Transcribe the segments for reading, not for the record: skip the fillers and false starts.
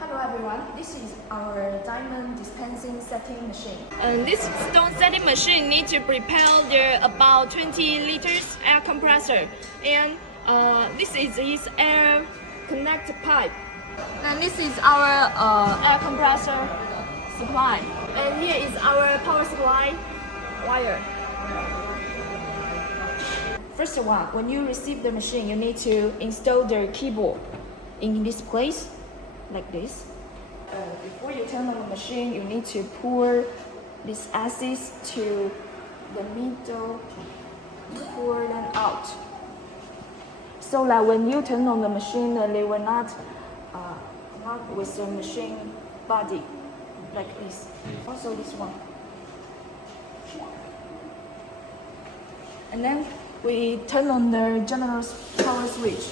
Hello everyone, this is our diamond dispensing setting machine. This stone setting machine needs to propel the about 20 liters air compressor, and this is its air connect pipe. And this is our air compressor supply. And here is our power supply wire. First of all, when you receive the machine, you need to install the keyboard in this place, like this. Before you turn on the machine, you need to pour these acids to the middle, pour them out. So that when you turn on the machine, they will not with the machine body, like this. Also this one. And then we turn on the general power switch.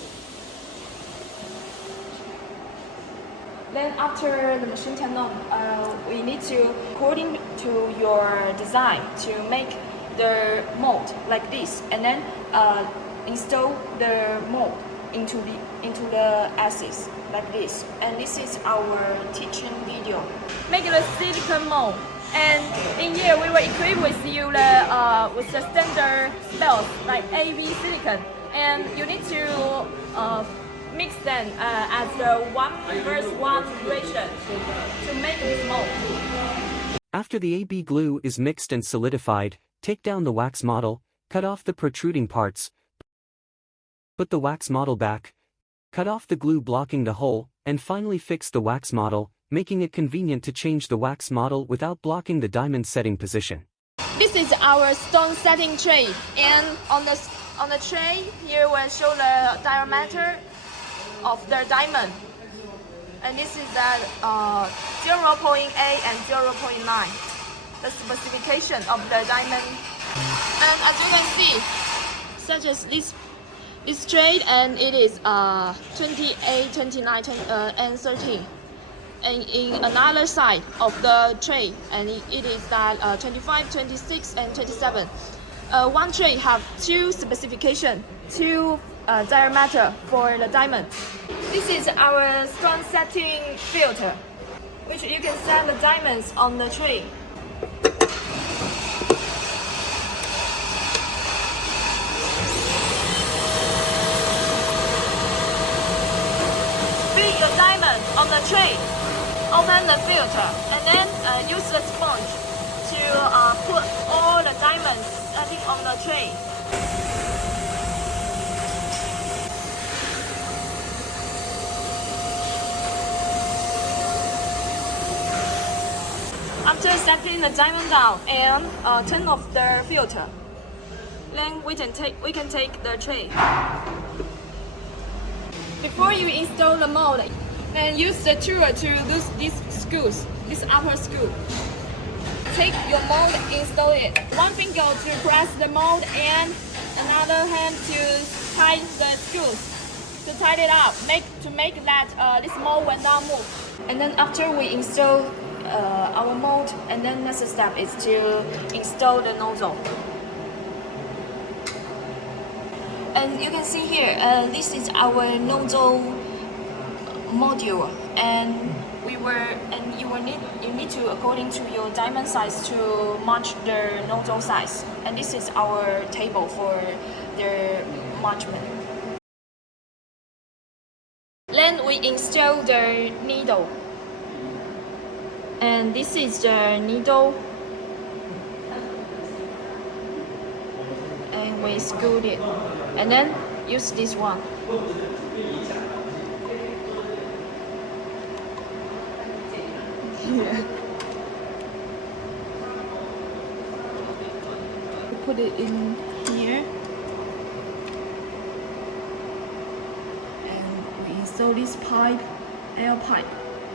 Then after the machine turns on, we need to, according to your design, to make the mold like this, and then install the mold into the acids like this. And this is our teaching video. Make the silicone mold. And in here we will equip with you with the standard spells like AB silicone, and you need to mix them as the 1:1 ratio to make this mold. After the AB glue is mixed and solidified, take down the wax model, cut off the protruding parts, put the wax model back, cut off the glue blocking the hole, and finally fix the wax model, making it convenient to change the wax model without blocking the diamond setting position. This is our stone setting tray, and on the tray here will show the diameter of the diamond, and this is at 0.8 and 0.9, the specification of the diamond. And as you can see, such as this tray, and it is 28, 29, and 30. And in another side of the tray, and it is that 25, 26, and 27. One tray have two specification, two diameter for the diamond. This is our stone setting filter, which you can set the diamonds on the tray. Fit the diamond on the tray. Open the filter, and then use the sponge to put all the diamonds setting on the tray. After setting the diamond down and turn off the filter, then we can take the tray. Before you install the mold, then use the tool to loosen these screws, this upper screw. Take your mold, install it. One finger to press the mold and another hand to tie the screws, to tie it up, to make that this mold will not move. And then after we install our mold, and then next step is to install the nozzle. And you can see here, this is our nozzle module, and you need to, according to your diamond size, to match the nozzle size. And this is our table for the matchment. Then we install the needle, and this is the needle, and we screw it, and then use this one. Yeah. We put it in here, and we install this air pipe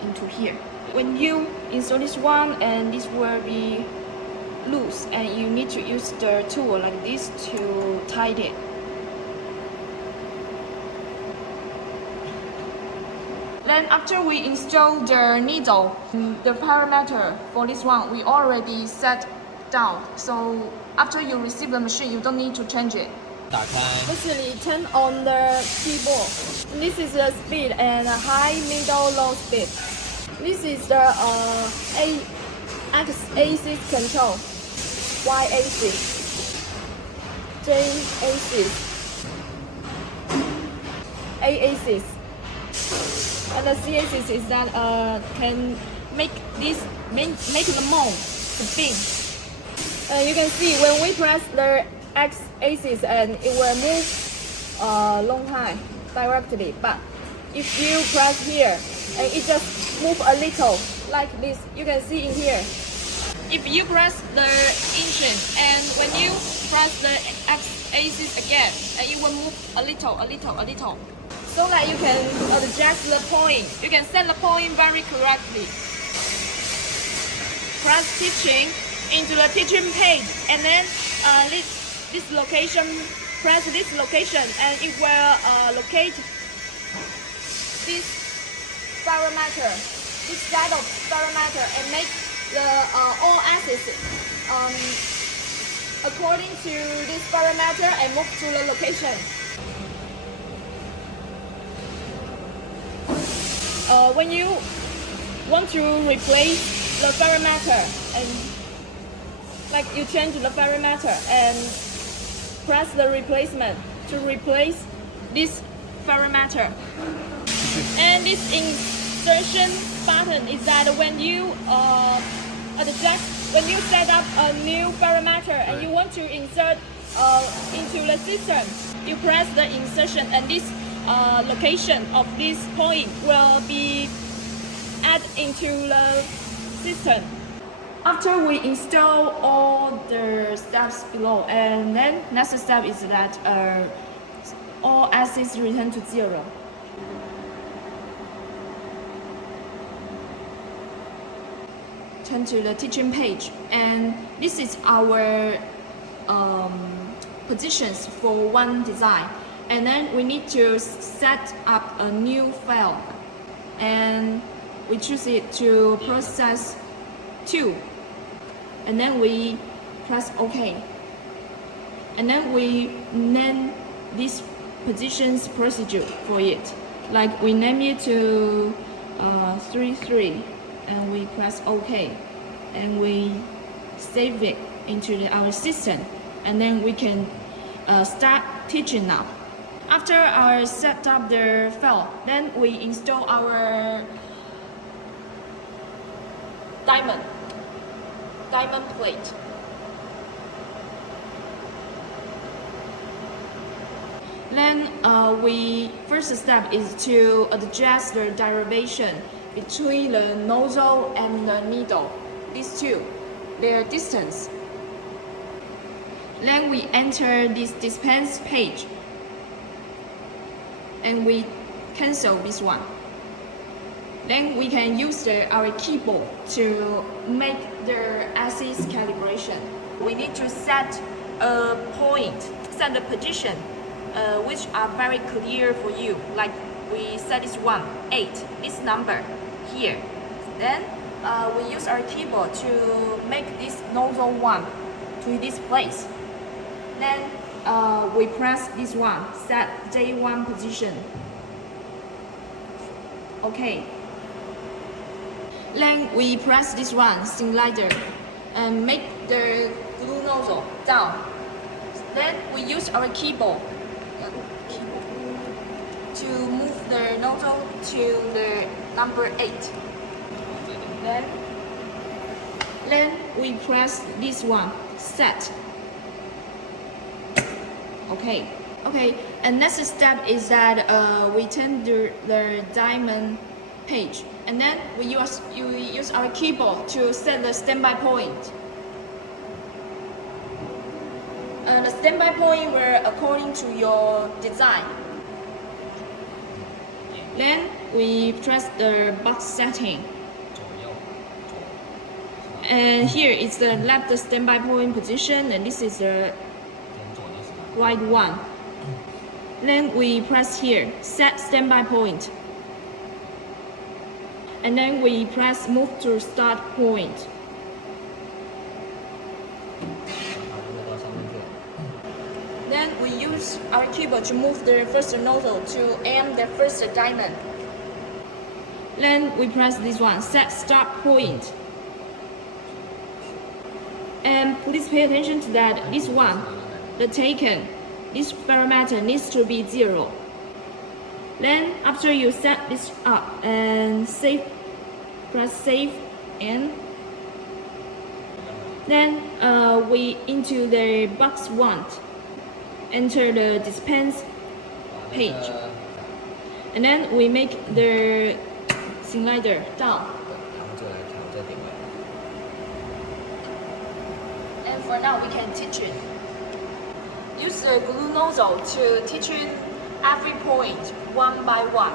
into here. When you install this one, and this will be loose, and you need to use the tool like this to tie it. Then after we install the needle, the parameter for this one we already set down. So after you receive the machine, you don't need to change it. 打开。 Basically, turn on the keyboard. This is the speed and high, middle, low speed. This is the X-axis control, Y-axis, J-axis, A-axis, and the C-axis is that can make the mold spin. You can see when we press the X-axis and it will move long time directly, but if you press here and it just move a little like this, you can see in here. If you press the engine and when you press the X-axis again, and it will move a little, so that you can adjust the point. You can set the point very correctly. Press teaching into the teaching page, and then this location. Press this location, and it will locate this barometer, this side of barometer, and make the all axis according to this barometer and move to the location. When you want to replace the barometer, and like you change the barometer and press the replacement to replace this barometer. And this insertion button is that when you when you set up a new barometer and you want to insert into the system, you press the insertion, and this location of this point will be added into the system. After we install all the steps below, and then next step is that all axes return to 0. Turn to the teaching page, and this is our positions for one design. And then we need to set up a new file, and we choose it to process 2. And then we press OK. And then we name this positions procedure for it. Like we name it to 3.3, and we press OK. And we save it into our system. And then we can start teaching now. After I set up the file, then we install our diamond plate. Then first step is to adjust the derivation between the nozzle and the needle. These two, their distance. Then we enter this dispense page, and we cancel this one. Then we can use our keyboard to make the axis calibration. We need to set a point, set the position, which are very clear for you. Like we set this one, 8, this number here. Then we use our keyboard to make this nozzle 1 to this place. Then we press this one, set J1 position. Okay. Then we press this one, slider, and make the glue nozzle down. Then we use our keyboard to move the nozzle to the number 8. Then we press this one, set. Okay. And next step is that we turn the diamond page, and then we use our keyboard to set the standby point. The standby point will according to your design. Then we press the box setting. And here is the left standby point position, and this is the right one. Then we press here, set standby point. And then we press move to start point. Then we use our keyboard to move the first nozzle to aim the first diamond. Then we press this one, set start point. And please pay attention to that. This one, the taken, this parameter needs to be 0. Then after you set this up and save, press save and then we into the box 1, enter the dispense page, and then we make the slider down. And for now we can teach it. Use the glue nozzle to teach it every point one by one.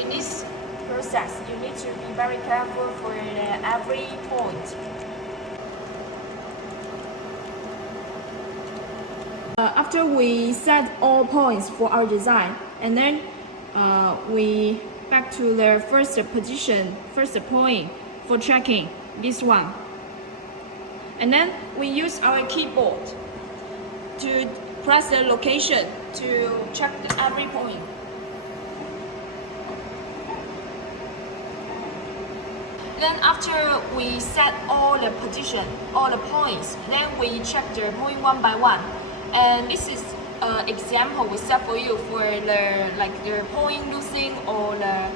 In this process, you need to be very careful for every point. After we set all points for our design, and then we back to the first position, first point for checking this one. And then we use our keyboard to press the location to check every point. Then after we set all the position, all the points, then we check the point one by one. And this is an example we set for you for the point losing or the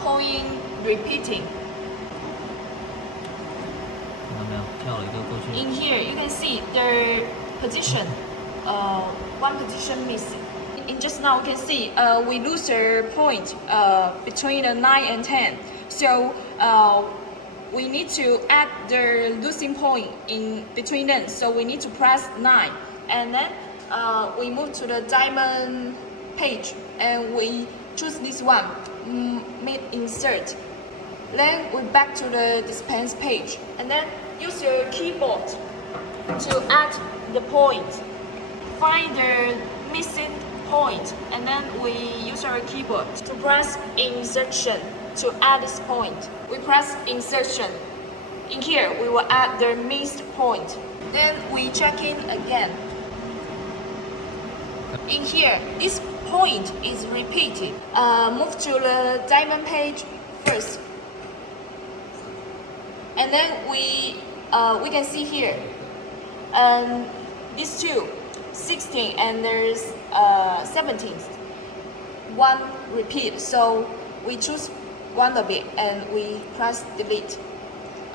point repeating. In here you can see the position, one position missing. In just now you can see we lose a point between the 9 and 10. So we need to add the losing point in between them. So we need to press 9, and then we move to the diamond page and we choose this one, mid insert. Then we back to the dispense page, and then use your keyboard to add the point. Find the missing point, and then we use our keyboard to press insertion to add this point. We press insertion. In here, we will add the missed point. Then we check in again. In here, this point is repeated. Move to the diamond page first. And then we can see here, these two, 16 and there's 17, one repeat. So we choose one of it and we press delete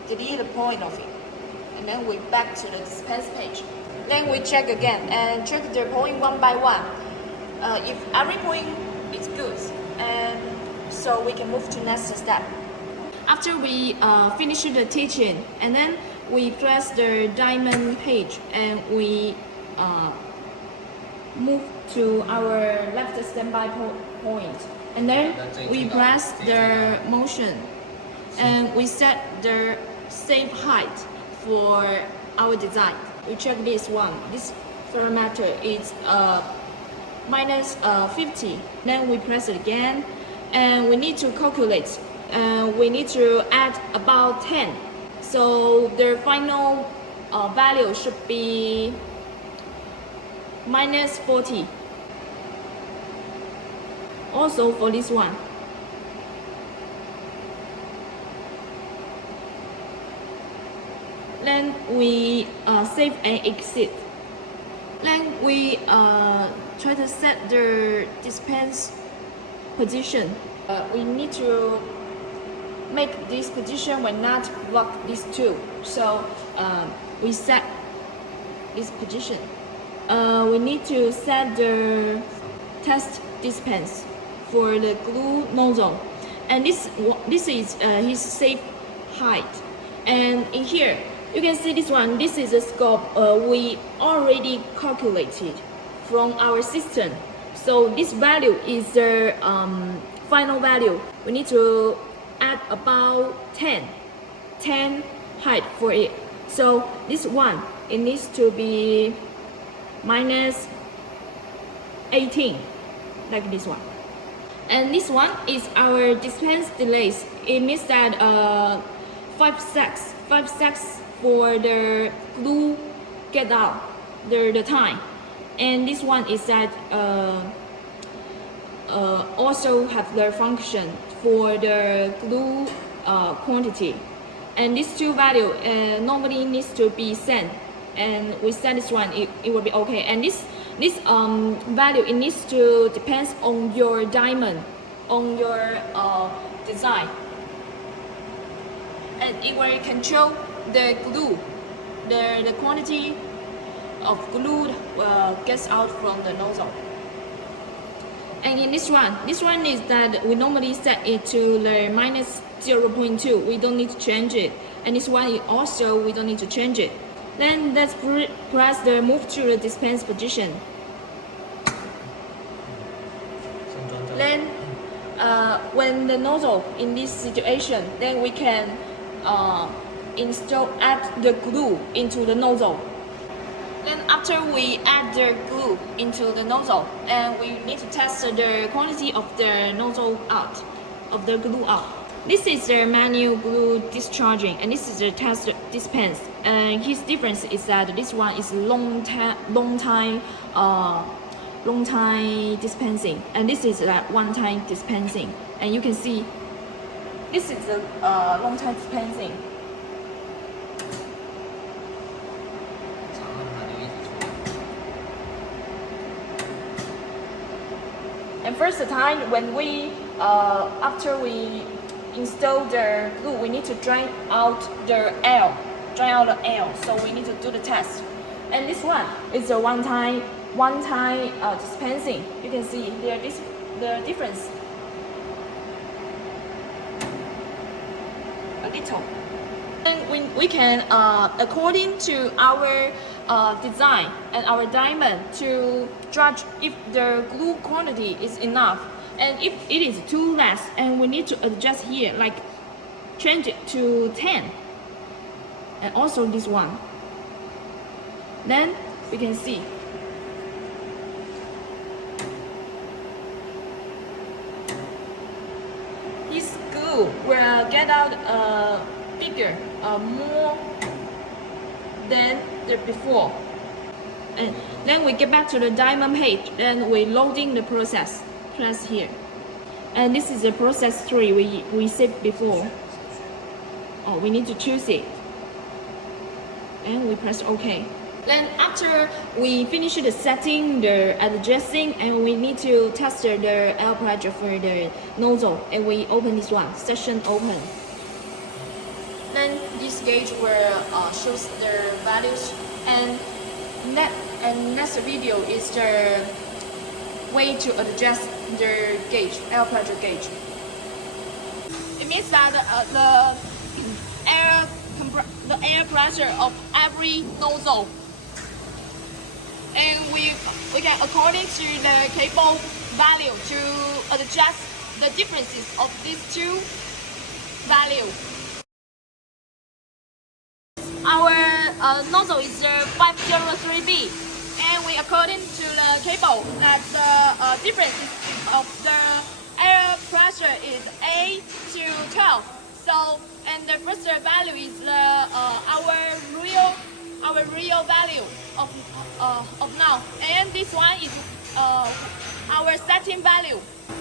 the point of it, and then we back to the dispense page. Then we check again and check the point one by one. If every point is good, and so we can move to next step. After we finish the teaching, and then we press the diamond page and we move to our left standby point, and then we press the motion and we set the save height for our design. We check this one. This parameter is minus 50. Then we press it again, and we need to calculate. We need to add about 10. So the final value should be minus 40. Also for this one. Then we save and exit. Then we try to set the dispense position. We need to make this position will not block these two. So we set this position. We need to set the test dispense for the glue nozzle, and this is his safe height. And in here you can see this one. This is a scope we already calculated from our system. So this value is the final value. We need to add about 10 height for it. So this one, it needs to be minus 18, like this one. And this one is our dispense delays. It means that 5 seconds for the glue get out the time. And this one is at also have their function for the glue quantity. And these two values normally needs to be sent, and we set this one, it will be okay. And this value, it needs to depends on your diamond, on your design, and it will control the glue, the quantity of glue gets out from the nozzle. And in this one is that we normally set it to the minus 0.2. We don't need to change it. And this one also we don't need to change it. Then let's press the move to the dispense position. Then when the nozzle in this situation, then we can add the glue into the nozzle. Then after we add the glue into the nozzle, and we need to test the quantity of the nozzle out, of the glue out. This is the manual glue discharging, and this is the test dispense. And his difference is that this one is long time dispensing, and this is one time dispensing. And you can see this is the long time dispensing. And first time when we after we install the glue, we need to drain out the air. So we need to do the test. And this one is a one time dispensing. You can see the difference. A little. And we can according to our design and our diamond to judge if the glue quantity is enough, and if it is too less, and we need to adjust here, like change it to 10, and also this one. Then we can see this glue will get out bigger, more than the before. And then we get back to the diamond page, then we loading the process. Press here. And this is the process 3 we saved before. Oh, we need to choose it. And we press OK. Then after we finish the setting, the adjusting, and we need to test the air pressure for the nozzle, and we open this one, section open. Then this gauge will shows the values, and next video is the way to adjust the gauge, air pressure gauge. It means that the air pressure of every nozzle, and we can according to the cable value to adjust the differences of these two values. Our nozzle is 503B, and we according to the cable that the difference of the air pressure is 8 to 12. So, and the first value is our real value of now, and this one is our setting value.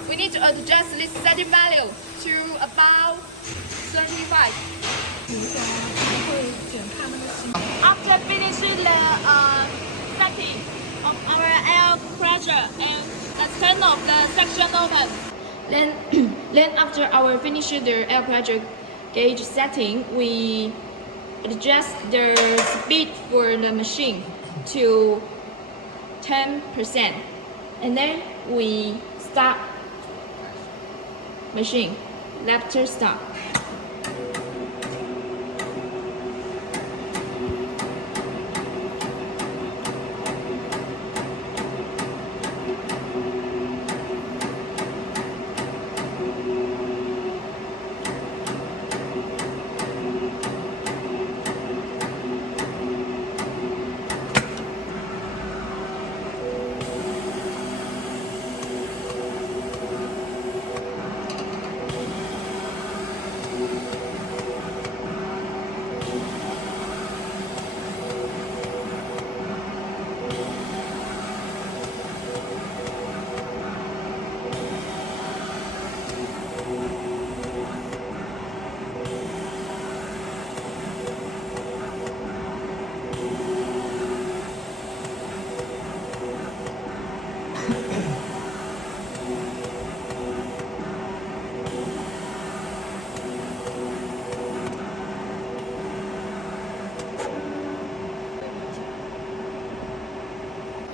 We need to adjust this setting value to about 35. After finishing the setting of our air pressure, and let's turn off the section open. Then after our finishing the air pressure gauge setting, we adjust the speed for the machine to 10%, and then we start machine. Left start.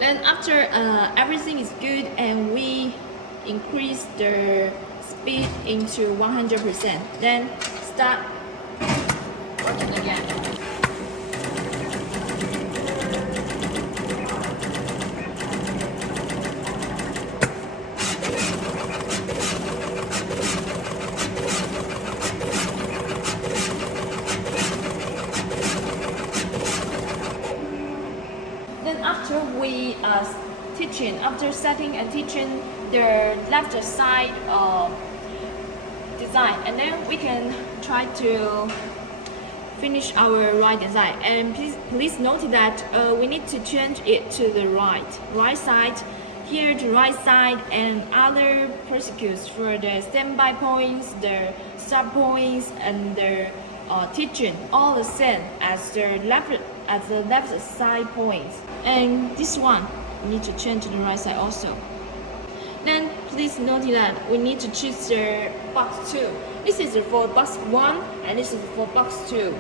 Then after everything is good and we increase the speed into 100%, then start working again. Then after we after setting and teaching the left side design, and then we can try to finish our right design. And please note that we need to change it to the right side. Here the right side and other prosecutes for the standby points, the start points, and the teaching all the same as the left side points. And this one we need to change to the right side also. Then please note that we need to choose the box 2. This is for box 1 and this is for box 2.